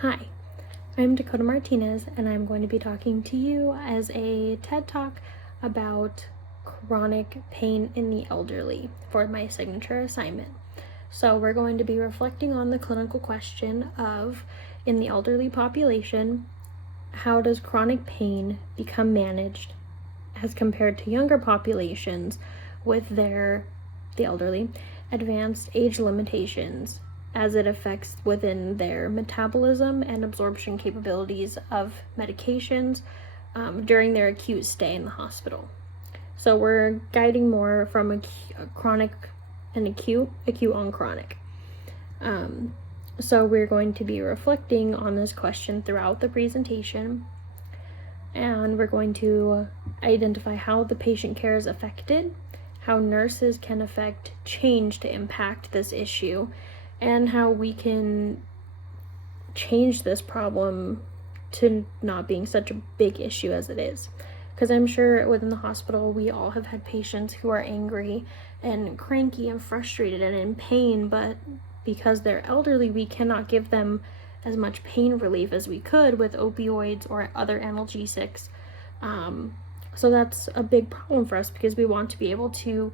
Hi, I'm Dakota Martinez, and I'm going to be talking to you as a TED Talk about chronic pain in the elderly for my signature assignment. So, we're going to be reflecting on the clinical question of, in the elderly population, how does chronic pain become managed as compared to younger populations with the elderly, advanced age limitations as it affects within their metabolism and absorption capabilities of medications during their acute stay in the hospital. So we're guiding more from acute on chronic. So we're going to be reflecting on this question throughout the presentation, and we're going to identify how the patient care is affected, how nurses can affect change to impact this issue, and how we can change this problem to not being such a big issue as it is. Because I'm sure within the hospital, we all have had patients who are angry and cranky and frustrated and in pain, but because they're elderly, we cannot give them as much pain relief as we could with opioids or other analgesics. So that's a big problem for us because we want to be able to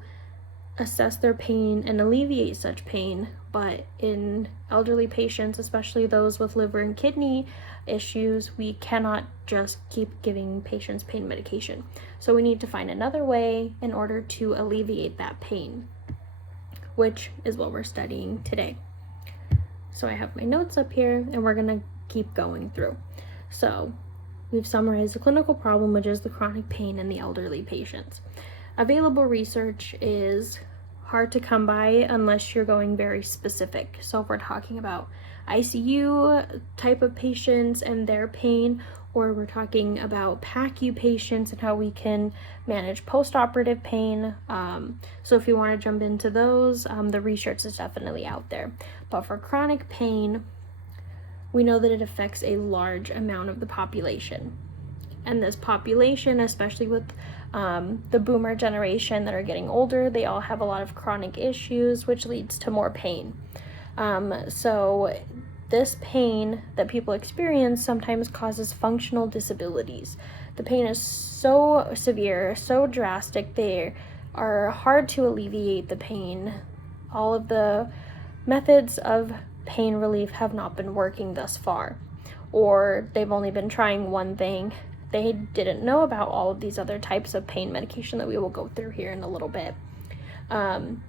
assess their pain and alleviate such pain. But in elderly patients, especially those with liver and kidney issues, we cannot just keep giving patients pain medication. So we need to find another way in order to alleviate that pain, which is what we're studying today. So I have my notes up here, and we're going to keep going through. So we've summarized the clinical problem, which is the chronic pain in the elderly patients. Available research is hard to come by unless you're going very specific. So if we're talking about ICU type of patients and their pain, or we're talking about PACU patients and how we can manage post-operative pain. So if you want to jump into those, the research is definitely out there. But for chronic pain, we know that it affects a large amount of the population. And this population, especially with the boomer generation that are getting older, they all have a lot of chronic issues, which leads to more pain. So this pain that people experience sometimes causes functional disabilities. The pain is so severe, so drastic, they are hard to alleviate the pain. All of the methods of pain relief have not been working thus far, or they've only been trying one thing. They didn't know about all of these other types of pain medication that we will go through here in a little bit. And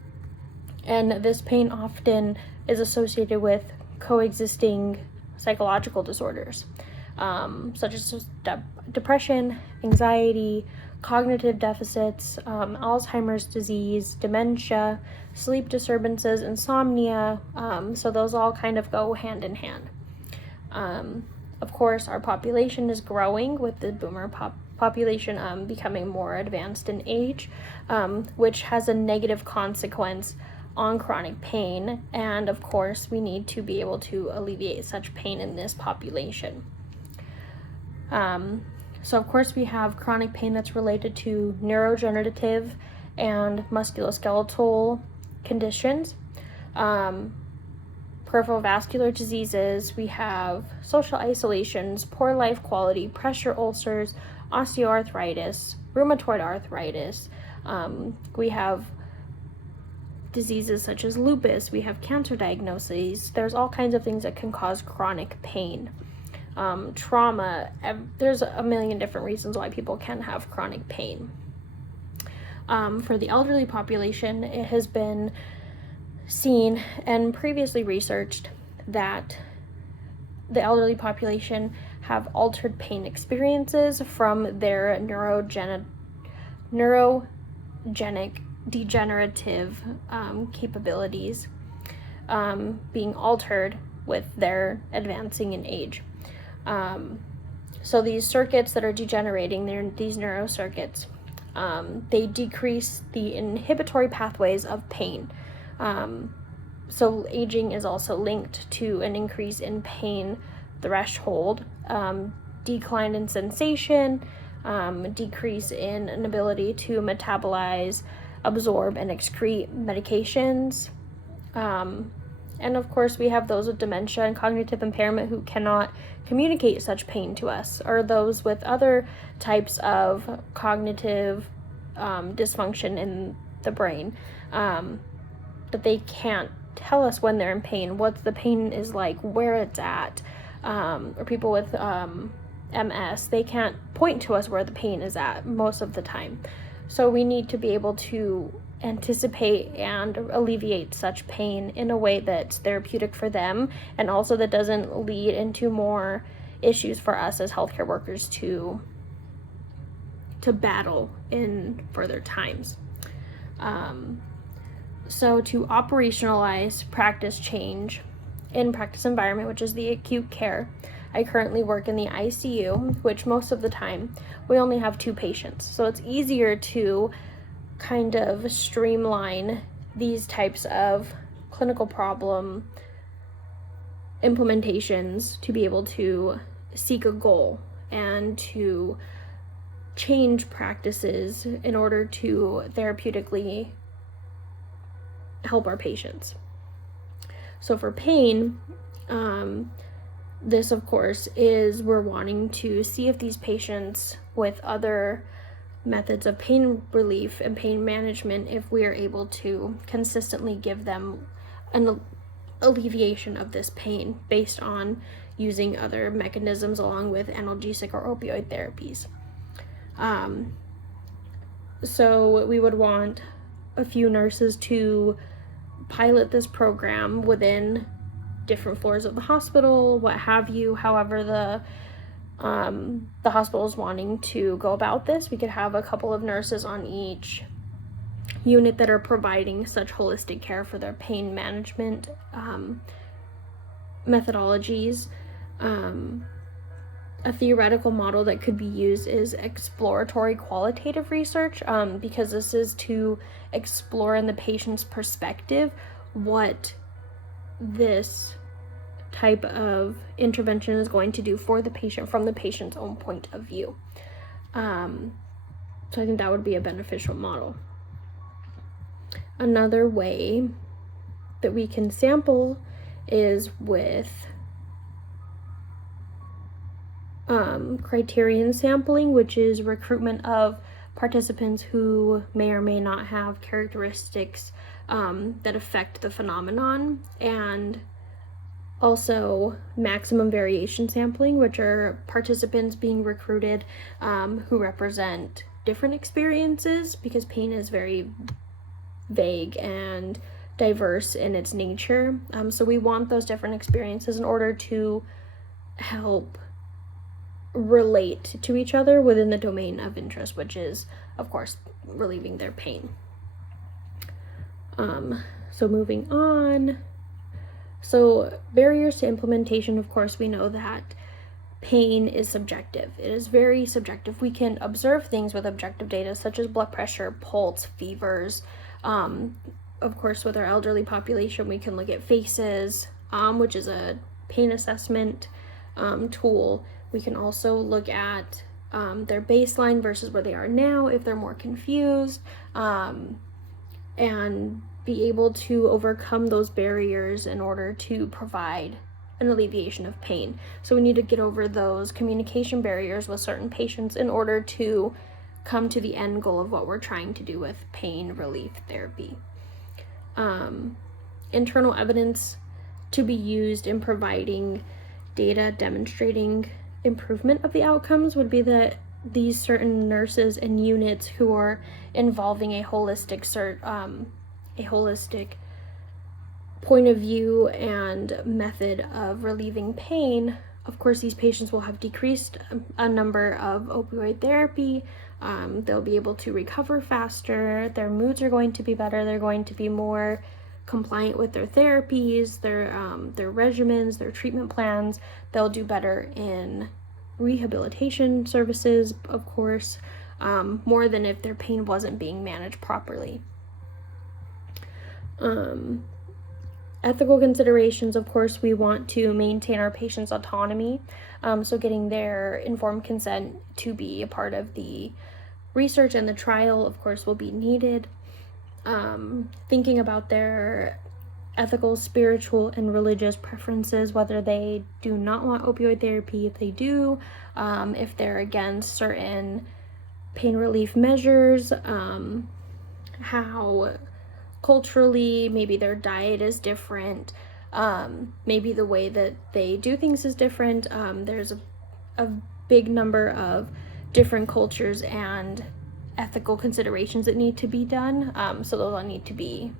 this pain often is associated with coexisting psychological disorders, such as depression, anxiety, cognitive deficits, Alzheimer's disease, dementia, sleep disturbances, insomnia. So those all kind of go hand in hand. Of course, our population is growing with the boomer population becoming more advanced in age, which has a negative consequence on chronic pain. And of course, we need to be able to alleviate such pain in this population. So of course, we have chronic pain that's related to neurodegenerative and musculoskeletal conditions. Peripheral vascular diseases, we have social isolations, poor life quality, pressure ulcers, osteoarthritis, rheumatoid arthritis. We have diseases such as lupus, we have cancer diagnoses. There's all kinds of things that can cause chronic pain. Trauma, there's a million different reasons why people can have chronic pain. For the elderly population, it has been seen and previously researched that the elderly population have altered pain experiences from their neurogenic degenerative capabilities being altered with their advancing in age. So these circuits that are degenerating, these neurocircuits, they decrease the inhibitory pathways of pain. So aging is also linked to an increase in pain threshold, decline in sensation, decrease in an ability to metabolize, absorb, and excrete medications, And of course, we have those with dementia and cognitive impairment who cannot communicate such pain to us, or those with other types of cognitive dysfunction in the brain, that they can't tell us when they're in pain, what the pain is like, where it's at, or people with MS, they can't point to us where the pain is at most of the time. So we need to be able to anticipate and alleviate such pain in a way that's therapeutic for them, and also that doesn't lead into more issues for us as healthcare workers to battle in further times. So to operationalize practice change in practice environment, which is the acute care, I currently work in the ICU, which most of the time we only have 2 patients. So it's easier to kind of streamline these types of clinical problem implementations to be able to seek a goal and to change practices in order to therapeutically help our patients. So for pain, this of course is we're wanting to see if these patients with other methods of pain relief and pain management, if we are able to consistently give them an alleviation of this pain based on using other mechanisms along with analgesic or opioid therapies. So we would want a few nurses to pilot this program within different floors of the hospital, what have you. However the hospital is wanting to go about this, we could have a couple of nurses on each unit that are providing such holistic care for their pain management methodologies. A theoretical model that could be used is exploratory qualitative research, because this is to explore in the patient's perspective what this type of intervention is going to do for the patient from the patient's own point of view. So I think that would be a beneficial model. Another way that we can sample is with criterion sampling, which is recruitment of participants who may or may not have characteristics that affect the phenomenon, and also maximum variation sampling, which are participants being recruited who represent different experiences, because pain is very vague and diverse in its nature. So we want those different experiences in order to help relate to each other within the domain of interest, which is, of course, relieving their pain. So moving on. So barriers to implementation, of course, we know that pain is subjective. It is very subjective. We can observe things with objective data such as blood pressure, pulse, fevers. Of course, with our elderly population, we can look at faces, which is a pain assessment tool. We can also look at their baseline versus where they are now, if they're more confused, and be able to overcome those barriers in order to provide an alleviation of pain. So we need to get over those communication barriers with certain patients in order to come to the end goal of what we're trying to do with pain relief therapy. Internal evidence to be used in providing data demonstrating improvement of the outcomes would be that these certain nurses and units who are involving a holistic point of view and method of relieving pain. Of course, these patients will have decreased a number of opioid therapy. They'll be able to recover faster. Their moods are going to be better. They're going to be more compliant with their therapies, their regimens, their treatment plans. They'll do better in rehabilitation services, of course, more than if their pain wasn't being managed properly. Ethical considerations, of course, we want to maintain our patients' autonomy, so getting their informed consent to be a part of the research and the trial, of course, will be needed. Thinking about their ethical, spiritual, and religious preferences, whether they do not want opioid therapy, if they do, if they're against certain pain relief measures, how culturally maybe their diet is different, maybe the way that they do things is different. There's a big number of different cultures and ethical considerations that need to be done, so those all need to be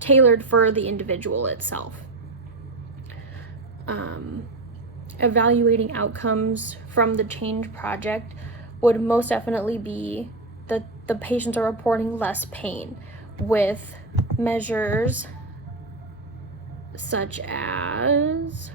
tailored for the individual itself. Evaluating outcomes from the change project would most definitely be that the patients are reporting less pain, with measures such as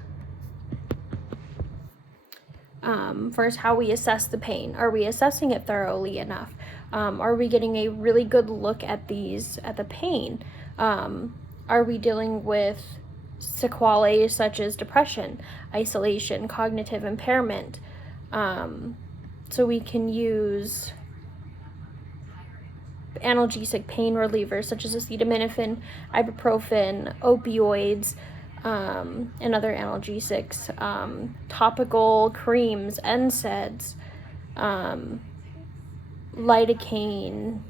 first, how we assess the pain. Are we assessing it thoroughly enough? Are we getting a really good look at the pain? Are we dealing with sequelae such as depression, isolation, cognitive impairment? So we can use analgesic pain relievers such as acetaminophen, ibuprofen, opioids, and other analgesics, topical creams, NSAIDs, lidocaine,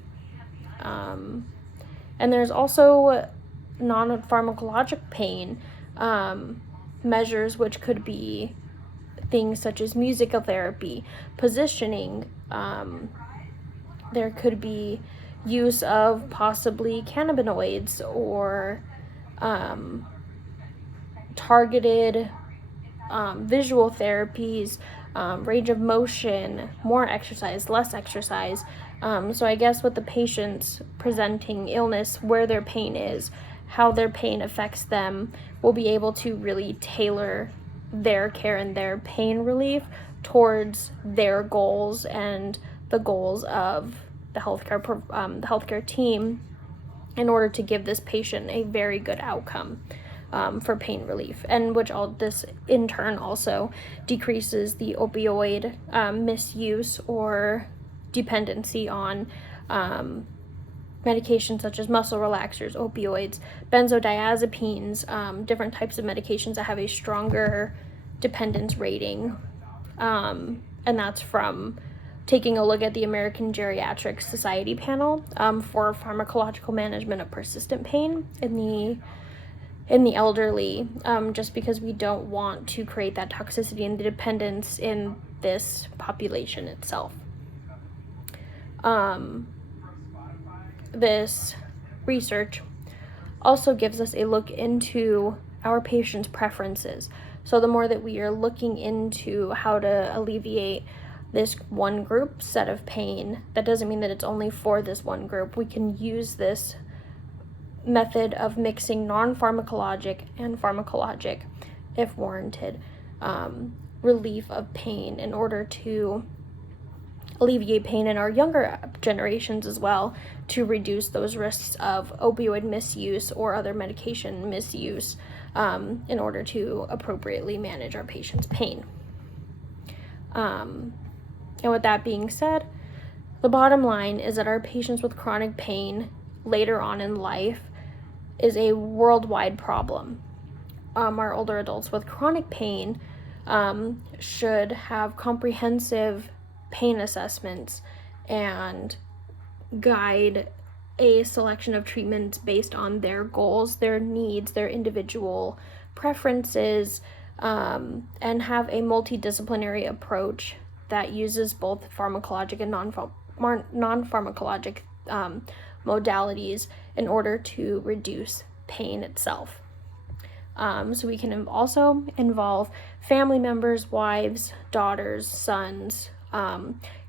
and there's also non-pharmacologic pain measures, which could be things such as musical therapy, positioning. There could be use of possibly cannabinoids or targeted visual therapies, range of motion, more exercise, less exercise. So I guess with the patients presenting illness, where their pain is, how their pain affects them, we'll be able to really tailor their care and their pain relief towards their goals and the goals of the healthcare team, in order to give this patient a very good outcome for pain relief, and this in turn also decreases the opioid misuse or dependency on medications such as muscle relaxers, opioids, benzodiazepines, different types of medications that have a stronger dependence rating, and that's from taking a look at the American Geriatric Society panel for pharmacological management of persistent pain in the elderly, just because we don't want to create that toxicity and the dependence in this population itself. This research also gives us a look into our patients' preferences. So the more that we are looking into how to alleviate this one group set of pain, that doesn't mean that it's only for this one group. We can use this method of mixing non-pharmacologic and pharmacologic, if warranted, relief of pain in order to alleviate pain in our younger generations as well, to reduce those risks of opioid misuse or other medication misuse, in order to appropriately manage our patient's pain. And with that being said, the bottom line is that our patients with chronic pain later on in life is a worldwide problem. Our older adults with chronic pain should have comprehensive pain assessments and guide a selection of treatments based on their goals, their needs, their individual preferences, and have a multidisciplinary approach that uses both pharmacologic and non-pharmacologic modalities in order to reduce pain itself. So we can also involve family members, wives, daughters, sons,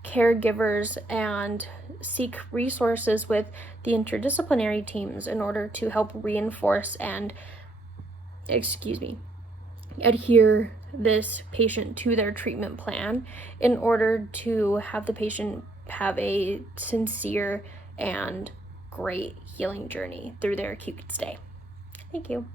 caregivers, and seek resources with the interdisciplinary teams in order to help reinforce and, adhere this patient to their treatment plan in order to have the patient have a sincere and great healing journey through their acute stay. Thank you.